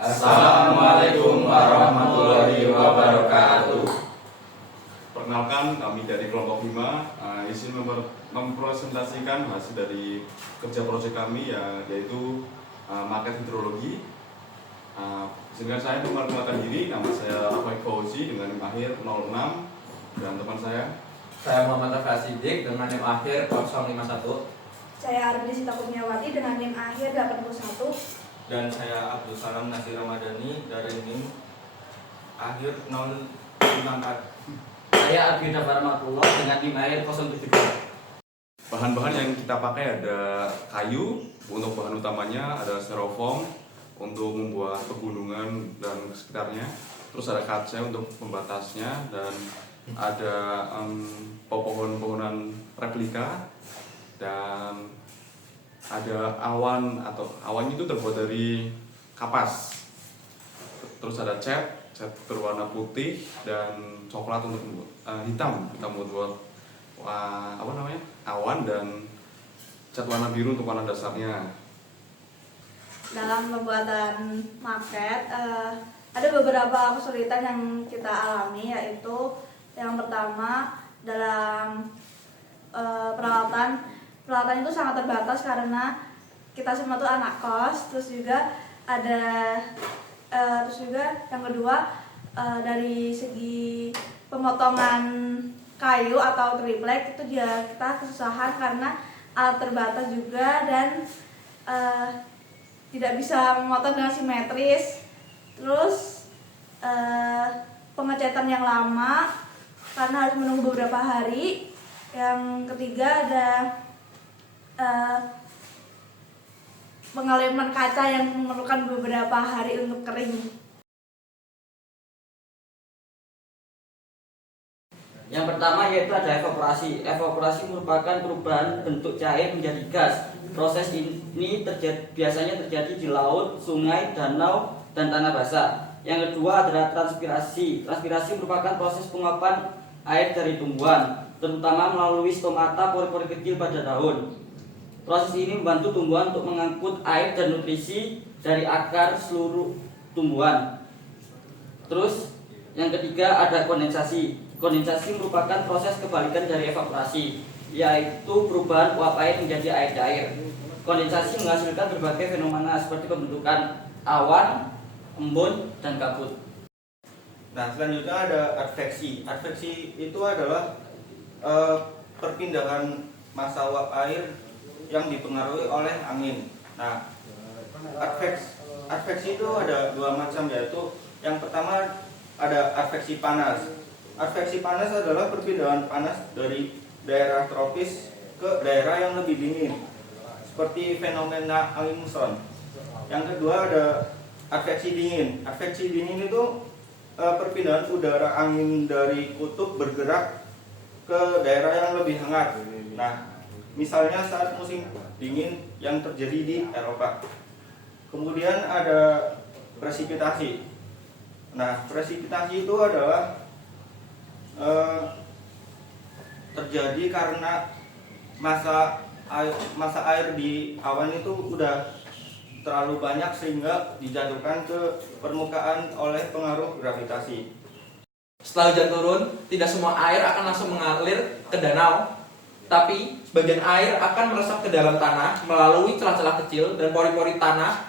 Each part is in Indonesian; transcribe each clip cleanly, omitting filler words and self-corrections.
Assalamualaikum warahmatullahi wabarakatuh. Perkenalkan, kami dari kelompok 5 izin mempresentasikan hasil dari kerja proyek kami yaitu market hidrologi. Izinkan saya memperkenalkan diri, nama saya Rafael Fauzi dengan NIM akhir 06 dan teman saya Muhammad Rafa Siddiq dengan NIM akhir 051. Saya Ardi Sita Kurniawati dengan NIM akhir 81. Dan saya Abdul Salam Nasir Ramadhani dari NIM akhir 064. Saya Ardi Rahmatullah dengan NIM akhir 072. bahan-bahan yang kita pakai ada kayu untuk bahan utamanya, ada styrofoam untuk membuat pegunungan dan sekitarnya, terus ada kaca untuk pembatasnya, dan ada pohon-pohonan replika, dan ada awan itu terbuat dari kapas. Terus ada cat berwarna putih dan coklat untuk hitam membuat awan, dan cat warna biru untuk warna dasarnya. Dalam pembuatan market ada beberapa kesulitan yang kita alami, yaitu yang pertama dalam peralatan itu sangat terbatas karena kita semua tuh anak kos. Terus juga yang kedua dari segi pemotongan kayu atau triplek itu juga kita kesusahan karena alat terbatas juga, dan tidak bisa memotong dengan simetris. Terus pengecatan yang lama karena harus menunggu beberapa hari. Yang ketiga ada pengeleman kaca yang memerlukan beberapa hari untuk kering. Yang pertama yaitu ada evaporasi. Evaporasi merupakan perubahan bentuk cair menjadi gas. Proses ini biasanya terjadi di laut, sungai, danau, dan tanah basah. Yang kedua adalah transpirasi. Transpirasi merupakan proses penguapan air dari tumbuhan, terutama melalui stomata, pori-pori kecil pada daun. Proses ini membantu tumbuhan untuk mengangkut air dan nutrisi dari akar seluruh tumbuhan. Terus yang ketiga ada kondensasi. Kondensasi merupakan proses kebalikan dari evaporasi, yaitu perubahan uap air menjadi air cair. Kondensasi menghasilkan berbagai fenomena seperti pembentukan awan, embun, dan kabut. Nah, selanjutnya ada adveksi. Adveksi itu adalah perpindahan massa uap air yang dipengaruhi oleh angin. Nah, adveksi itu ada dua macam, yaitu yang pertama ada adveksi panas. Adveksi panas adalah perpindahan panas dari daerah tropis ke daerah yang lebih dingin, seperti fenomena angin muson. Yang kedua ada adveksi dingin. Adveksi dingin itu perpindahan udara angin dari kutub bergerak ke daerah yang lebih hangat. Nah, misalnya saat musim dingin yang terjadi di Eropa. Kemudian ada presipitasi. Nah, presipitasi itu adalah terjadi karena massa air di awan itu udah terlalu banyak sehingga dijatuhkan ke permukaan oleh pengaruh gravitasi. Setelah hujan turun, tidak semua air akan langsung mengalir ke danau, tapi sebagian air akan meresap ke dalam tanah melalui celah-celah kecil dan pori-pori tanah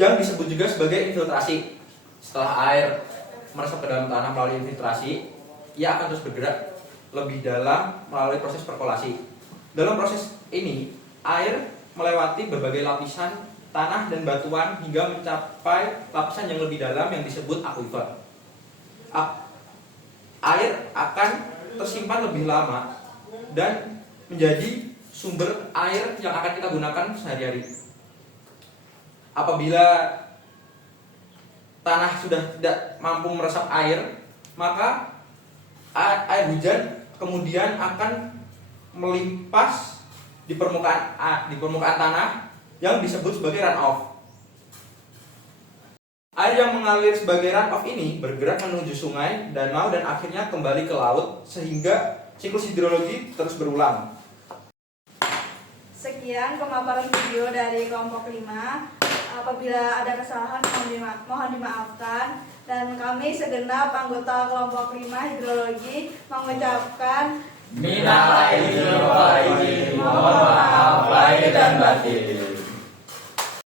yang disebut juga sebagai infiltrasi. Setelah air meresap ke dalam tanah melalui infiltrasi, ia akan terus bergerak lebih dalam melalui proses perkolasi. Dalam proses ini, air melewati berbagai lapisan tanah dan batuan hingga mencapai lapisan yang lebih dalam yang disebut akuifer. Air akan tersimpan lebih lama dan menjadi sumber air yang akan kita gunakan sehari-hari. Apabila tanah sudah tidak mampu meresap air, maka air hujan kemudian akan melimpas di permukaan tanah yang disebut sebagai runoff. Air yang mengalir sebagai runoff ini bergerak menuju sungai, danau, dan akhirnya kembali ke laut sehingga siklus hidrologi terus berulang. Sekian pemaparan video dari kelompok 5. Apabila ada kesalahan mohon dimaafkan, dan kami segenap anggota kelompok 5 hidrologi mengucapkan Minal aidin wal faizin, mohon maaf lahir dan batin.